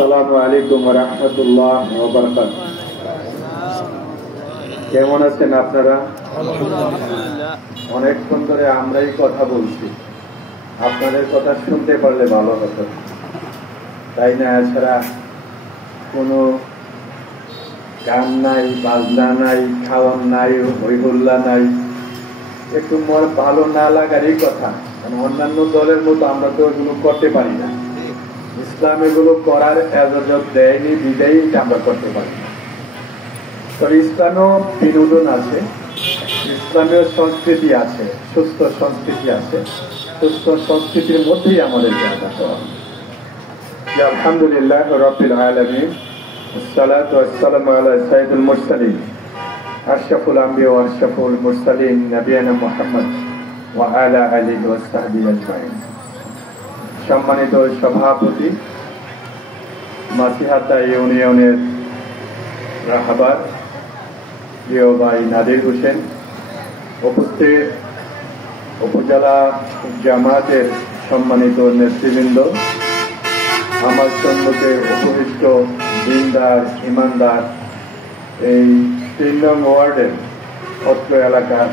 আসসালামু আলাইকুম ওয়া রাহমাতুল্লাহি ওয়া বারাকাতুহু। কেমন আছেন আপনারা? অনেকক্ষণ ধরে আমরাই কথা বলছি, আপনাদের কথা শুনতে পারলে ভালো হতো, তাই না? এছাড়া কোনো গান নাই, বাজনা নাই, খাওয়ান নাই, হইহুল্লা নাই, একটু মন ভালো না লাগারই কথা। অন্যান্য দলের মতো আমরা তো এগুলো করতে পারি না। ইসলাম এগুলো করার এজাজত দেয়নি, বিদায়ী আমরা করতে পারি না। তবে ইসলামেও বিনোদন আছে, ইসলামের সংস্কৃতি আছে, সুস্থ সংস্কৃতি আছে। সুস্থ সংস্কৃতির মধ্যেই আমাদের জায়গাটা। আলহামদুলিল্লাহ রাব্বিল আলামিন, আসসালাতু ওয়াসসালামু আলা সাইয়্যিদুল মুরসালিন, আশরাফুল আম্বিয়া ওয়া আশরাফুল মুরসালিন, নবিয়ানা মুহাম্মদ ওয়া আলা আলিহি ওয়া সাহবিহি আজমাইন। সম্মানিত সভাপতি, মাসিহাতা ইউনিয়নের রাহবার প্রিয় ভাই নাদির হোসেন, উপস্থিত উপজেলা জামায়াতের সম্মানিত নেতৃবৃন্দ, আমার সম্মুখে উপবিষ্ট দিনদার ইমানদার এই ৩ নং ওয়ার্ডের অত্র এলাকার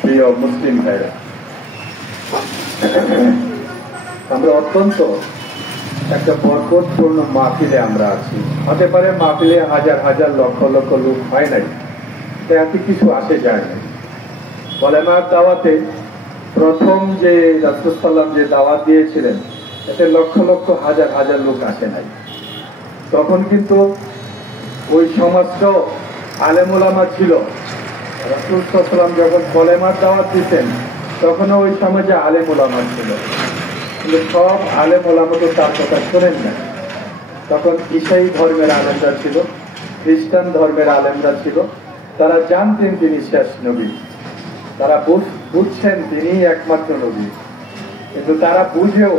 প্রিয় মুসলিম ভাইরা, আমরা অত্যন্ত একটা বরকতপূর্ণ মাহফিলে আমরা আছি। হতে পারে মাহফিলে হাজার হাজার লক্ষ লক্ষ লোক হয় নাই, তাতে কিছু আসে যায় না। কলেমার দাওয়াতে প্রথম যে রাসূল সাল্লাল্লাহু আলাইহি ওয়াসাল্লাম যে দাওয়াত দিয়েছিলেন, এতে লক্ষ লক্ষ হাজার হাজার লোক আসে নাই। তখন কিন্তু ওই সমাজটাও আলেম ওলামা ছিল। রাসূল সাল্লাল্লাহু আলাইহি ওয়াসাল্লাম যখন কলেমার দাওয়াত দিতেন, তখনও ওই সমাজে আলেম ওলামা ছিল, কিন্তু সব আলেম ওলামা তো তার কথা শোনেন না। তখন ঈসাই ধর্মের আলেমরা ছিল, খ্রিস্টান ধর্মের আলেমরা ছিল। তারা জানতেন তিনি শেষ নবী, তারা বুঝছেন তিনি একমাত্র নবী, কিন্তু তারা বুঝেও,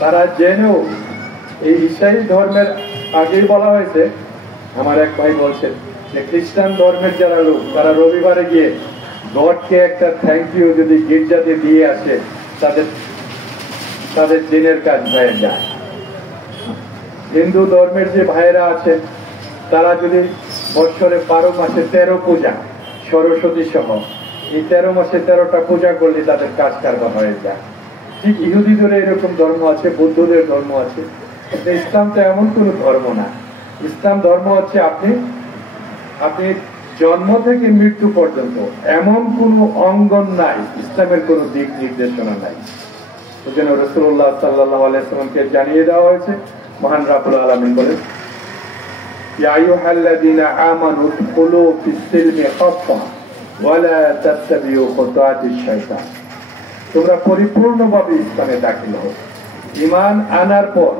তারা জেনেও, এই ঈসাই ধর্মের আগেই বলা হয়েছে, আমার এক ভাই বলছেন যে খ্রিস্টান ধর্মের যারা লোক, তারা রবিবারে গিয়ে গডকে একটা থ্যাংক ইউ যদি গির্জাতে দিয়ে আসে, তাদের দিনের কাজ হয়ে যায়। হিন্দু ধর্মের যে ভাইয়েরা আছেন, তারা যদি বছরে 12 মাসে 13 পূজা, সরস্বতী সহ এই 13 মাসে 13টা পূজা করলে তাদের কাজ কারবার হয়ে যায়। ঠিক ইহুদিদের এরকম ধর্ম আছে, বৌদ্ধদের ধর্ম আছে। ইসলাম তো এমন কোন ধর্ম না। ইসলাম ধর্ম হচ্ছে আপনি জন্ম থেকে মৃত্যু পর্যন্ত এমন কোন অঙ্গন নাই, ইসলামের কোন দিক নির্দেশনা নাই। সেজন্য রাসূলুল্লাহ সাল্লাল্লাহু আলাইহি ওয়াসাল্লামকে জানিয়ে দেওয়া হয়েছে, মহান রব্বুল আলামিন বলেন, ইয়া আইয়ুহাল্লাযীনা আমানু উদখুলু ফিস-সিলমি কাফফা ওয়া লা তাত্তাবিউ খুতুওয়াতিশ শাইতান। তোমরা পরিপূর্ণভাবে ইসলামে দাখিল হও। ঈমান আনার পর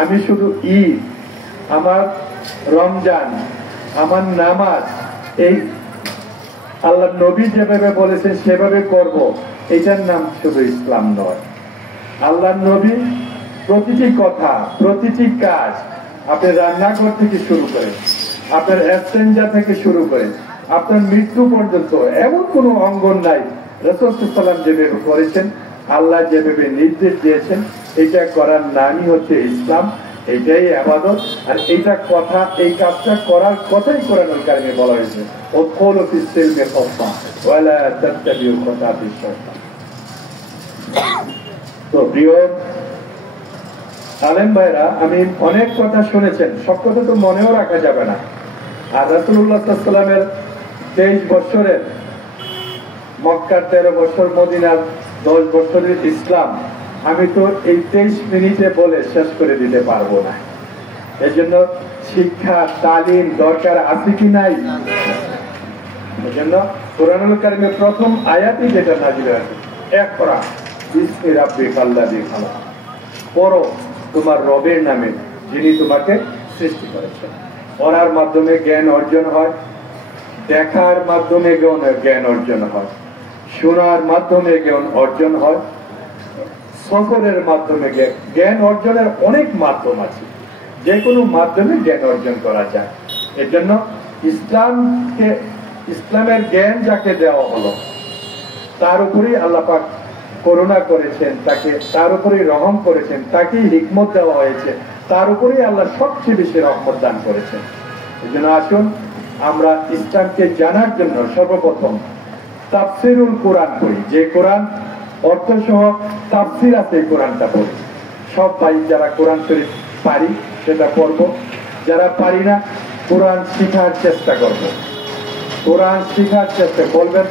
আমি শুধু ঈদ, আমার রমজান, আমার নামাজ, এই আল্লাহর নবী যেভাবে বলেছেন সেভাবে করব, এটার নাম শুধু ইসলাম নয়। আল্লাহর নবী প্রতিটি কথা, প্রতিটি কাজ, আপনি রান্নাঘর থেকে শুরু করেন, আপনার এক্সচেঞ্জার থেকে শুরু করেন, আপনার মৃত্যু পর্যন্ত এমন কোনো অঙ্গন নাই রাসূল সাল্লাল্লাহু আলাইহি ওয়াসাল্লাম যেভাবে করেছেন, আল্লাহ যেভাবে নির্দেশ দিয়েছেন, এটা করার নামই হচ্ছে ইসলাম। এটাই ইবাদত। আর এইটা কথা, এই কাজটা করার কথাই কোরআনুল কারীমে বলা হয়েছে, উদখুলু ফিস-সিলমি কাফফা ওয়া লা তাত্তাবিউ খুতুওয়াতিশ শাইতান। তো প্রিয় আলেম ভাইরা, আমি অনেক কথা শুনেছেন, সব কথা তো মনেও রাখা যাবে না। আর রাসূলুল্লাহ সাল্লাল্লাহু আলাইহি ওয়াসাল্লামের 23 বছরের মক্কার, 13 বছর মদিনার, 10 বছরের ইসলাম, আমি তো এই 23 মিনিটে বলে শেষ করে দিতে পারবো না। এই জন্য শিক্ষা তালিম দরকার আছে কি নাই? এই জন্য কোরআনুল কারীমের প্রথম আয়াতই যেটা নাযিল হয়েছে, ইকরা বিসমি রাব্বিকাল্লাযী খালাক, পড়ো তোমার রবের নামে যিনি তোমাকে সৃষ্টি করেছেন। পড়ার মাধ্যমে জ্ঞান অর্জন হয়, দেখার মাধ্যমে জ্ঞান অর্জন হয়, শোনার মাধ্যমে জ্ঞান অর্জন হয়, সফরের মাধ্যমে জ্ঞান অর্জনের অনেক মাধ্যম আছে, যে কোনো মাধ্যমে জ্ঞান অর্জন করা যায়। এর জন্য ইসলামের জ্ঞান যাকে দেওয়া হলো, তার উপরেই আল্লাহ পাক করুণা করেছেন, তাকে তার উপরে রহম করেছেন, তাকে হিকমত দেওয়া হয়েছে, তার উপরেই আল্লাহ সবচেয়ে বেশি রহমত দান করেছেন। এই জন্য আসুন আমরা ইসলামকে জানার জন্য সর্বপ্রথম তাফসিরুল কোরআন পড়ি, যে কোরআন অর্থ সহ তাফসির আছে এই কোরআনটা পড়ি। সব ভাই যারা কোরআন শরীফ পারি সেটা পড়ব, যারা পারি না কোরআন শিখার চেষ্টা করব। কোরআন শিখার চেষ্টা বলবেন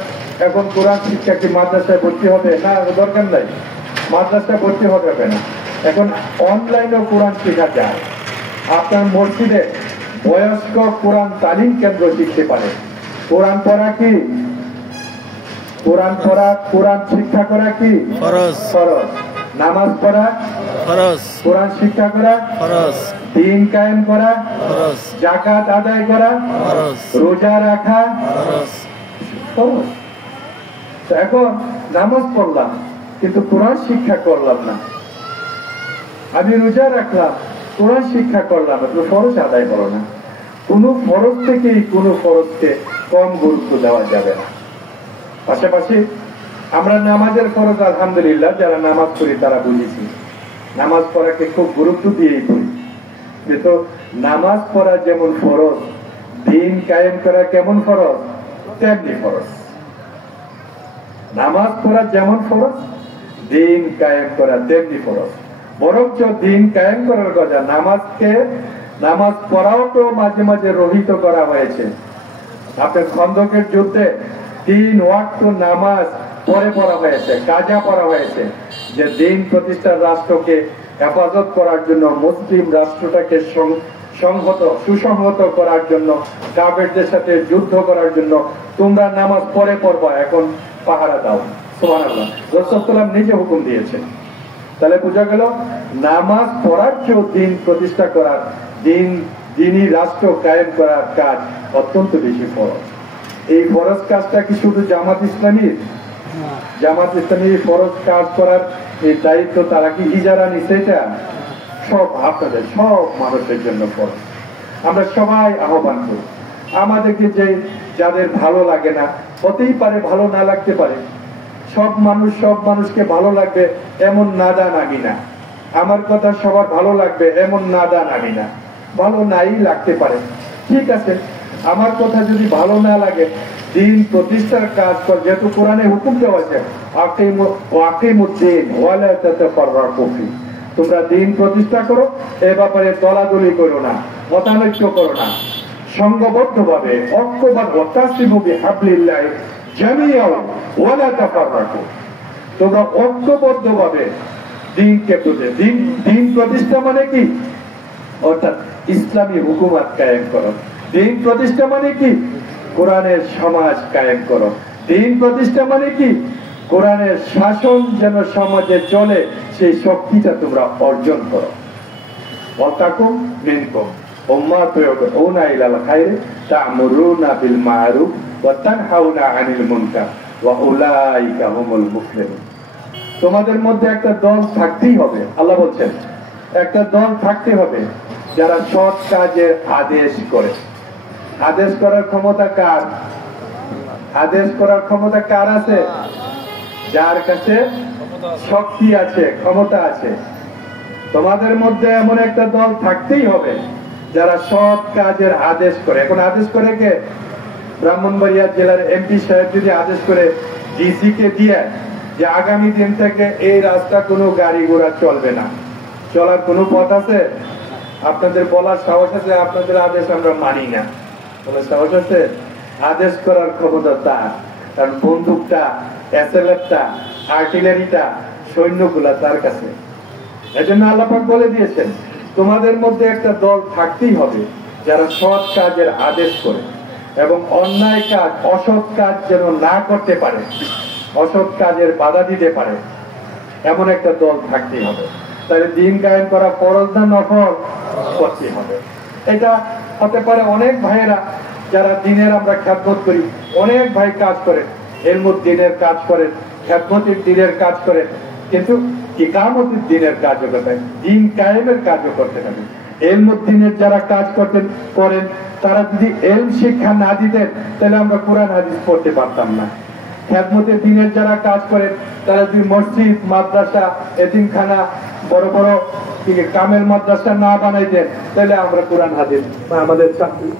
এখন কোরআন শিক্ষা কি মাদ্রাসায় ভর্তি হবে? না, দরকার নাই, মাদ্রাসায় ভর্তি হবে না। এখন অনলাইনেও কোরআন শেখা যায়। আপনার মসজিদে বয়স্ক কোরআন তালিম কেন্দ্র শিখতে পারে। কোরআন পড়া কি? কোরআন পড়া, কোরআন শিক্ষা করা কি ফরজ? ফরজ। নামাজ পড়া ফরজ, কোরআন শিক্ষা করা ফরজ, দ্বীন কায়েম করা ফরজ, যাকাত আদায় করা ফরজ, রোজা রাখা ফরজ, ফরজ। এখন নামাজ পড়লাম কিন্তু কোরআন শিক্ষা করলাম না, আমি রোজা রাখলাম কোরআন শিক্ষা করলাম না, ফরজ আদায় করো না। কোন ফরজ থেকেই কোন ফরজকে কম গুরুত্ব দেওয়া যাবে না। পাশাপাশি আমরা নামাজের ফরজ আলহামদুলিল্লাহ যারা নামাজ পড়ি তারা বুঝেছি, নামাজ পড়াকে খুব গুরুত্ব দিয়েই পড়ি। কিন্তু নামাজ পড়া যেমন ফরজ, দ্বীন কায়েম করা কেমন ফরজ তেমনি ফরজ। নামাজ পড়া যেমন ফরজ, দ্বীন কায়েম করা তেমনি ফরজ। বরঞ্চ দ্বীন কায়েম করার কথা, নামাজ পড়াও তো মাঝে মাঝে রহিত করা হয়েছে। আপনার খন্দকের যুদ্ধে 3 ওয়াক্ত নামাজ পরে পড়া হয়েছে, কাজা পড়া হয়েছে, যে দ্বীন প্রতিষ্ঠার রাষ্ট্রকে হেফাজত করার জন্য, মুসলিম রাষ্ট্রটাকে সুসংহত করার জন্য, কাফেরদের সাথে যুদ্ধ করার জন্য তোমরা নামাজ পরে পড়বা, এখন পাহারা দাও। সুবহানাল্লাহ, রাসূল সাল্লাল্লাহু নিজে হুকুম দিয়েছেন। তাহলে বোঝা গেল নামাজ পড়ার চেয়েও দ্বীন প্রতিষ্ঠা করার, দ্বীনি রাষ্ট্র কায়েম করার কাজ অত্যন্ত বেশি ফরজ। এই ফরজ কাজটা কি শুধু জামাত ইসলামীর? জামাত ইসলামীর ফরজ কাজ করার এই দায়িত্ব তারা কি ইজারা নিচ্ছে? এটা সব আপনাদের, সব মানুষের জন্য ফরজ। আমরা সবাই আহ্বান করি, আমাদেরকে যে যাদের ভালো লাগে না, হতেই পারে ভালো না লাগতে পারে, সব মানুষকে ভালো লাগবে এমন নাদান আমি না, আমার কথা সবার ভালো লাগবে এমন নাদান আমি না, ভালো নাই লাগতে পারে, ঠিক আছে, আমার কথা যদি ভালো না লাগে দ্বীন প্রতিষ্ঠার কাজ কর, যেহেতু কোরআনে হুকুম দেওয়া আছে তোমরা দ্বীন প্রতিষ্ঠা করো, এ ব্যাপারে দলাদলি করো না, মতানৈক্য করো না, সংঘবদ্ধ ভাবে তোমরা ঐক্যবদ্ধ ভাবে দ্বীনকে দ্বীন প্রতিষ্ঠা মানে কি? অর্থাৎ ইসলামী হুকুমত কায়েম করো। দ্বীন প্রতিষ্ঠা মানে কি? কোরআনের সমাজ কায়েম করো। দ্বীন প্রতিষ্ঠা মানে কি? কোরআনের শাসন যেন সমাজে চলে, সেই শক্তিটা তোমরা অর্জন করো। ওয়াতাকুম মিনকুম উম্মাতুন ইলাল খায়রি তা'মুরুনা বিল মা'রুফ ওয়া তানহাউনা আনিল মুনকার ওয়া উলাইকা হুমুল মুফলিহুন। তোমাদের মধ্যে একটা দল থাকতেই হবে, আল্লাহ বলছেন একটা দল থাকতে হবে যারা সৎ কাজের আদেশ করে। আদেশ করার ক্ষমতা কার? আদেশ করার ক্ষমতা কার আছে? যার কাছে শক্তি আছে, ক্ষমতা আছে। তোমাদের মধ্যে এমন একটা দল থাকতেই হবে যারা সৎ কাজের আদেশ করে। এখন আদেশ করে কে? ব্রাহ্মণবাড়িয়া জেলার এমপি সাহেব যদি আদেশ করে ডিসি কে দিয়ে যে আগামী দিন থেকে এই রাস্তা কোনো গাড়ি ঘোড়া চলবে না, চলার কোনো পথ আছে? আপনাদের বলার সাহস আছে আপনাদের আদেশ আমরা মানি না? বলার সাহস আছে? আদেশ করার ক্ষমতা তার, কারণ বন্দুকটা, এসএলএফটা, আর্টিলারিটা, সৈন্যগুলা তার কাছে। এজন্য আল্লাহ পাক বলে দিয়েছেন তোমাদের মধ্যে একটা দল থাকতেই হবে যারা সৎ কাজের আদেশ করে এবং অন্যায় কাজ, অসৎ কাজ যেন না করতে পারে, অসৎ কাজের বাধা দিতে পারে, এমন একটা দল থাকতেই হবে। তাহলে দ্বীন কায়েম করা ফরজ না নফল? করতে হবে। এটা হতে পারে অনেক ভাইয়েরা যারা দ্বীনের আমরা খিদমত করি, অনেক ভাই কাজ করে, ইলমুদ দ্বীনের কাজ করে, খিদমতের দ্বীনের কাজ করে, কিন্তু ইকামতের দ্বীনের কাজও করতে হবে, দ্বীন কায়েমের কাজও করতে হবে। ইলমুদ দ্বীনের যারা কাজ করেন তারা যদি ইলম শিক্ষা না দিতেন তাহলে আমরা কোরআন হাদিস পড়তে পারতাম না। খিদমতের দ্বীনের যারা কাজ করেন তারা যদি মসজিদ, মাদ্রাসা, এতিমখানা, বড় বড় কামেল মাদ্রাসা না বানাইতেন তাহলে আমরা কোরআন হাদিস বা আমাদের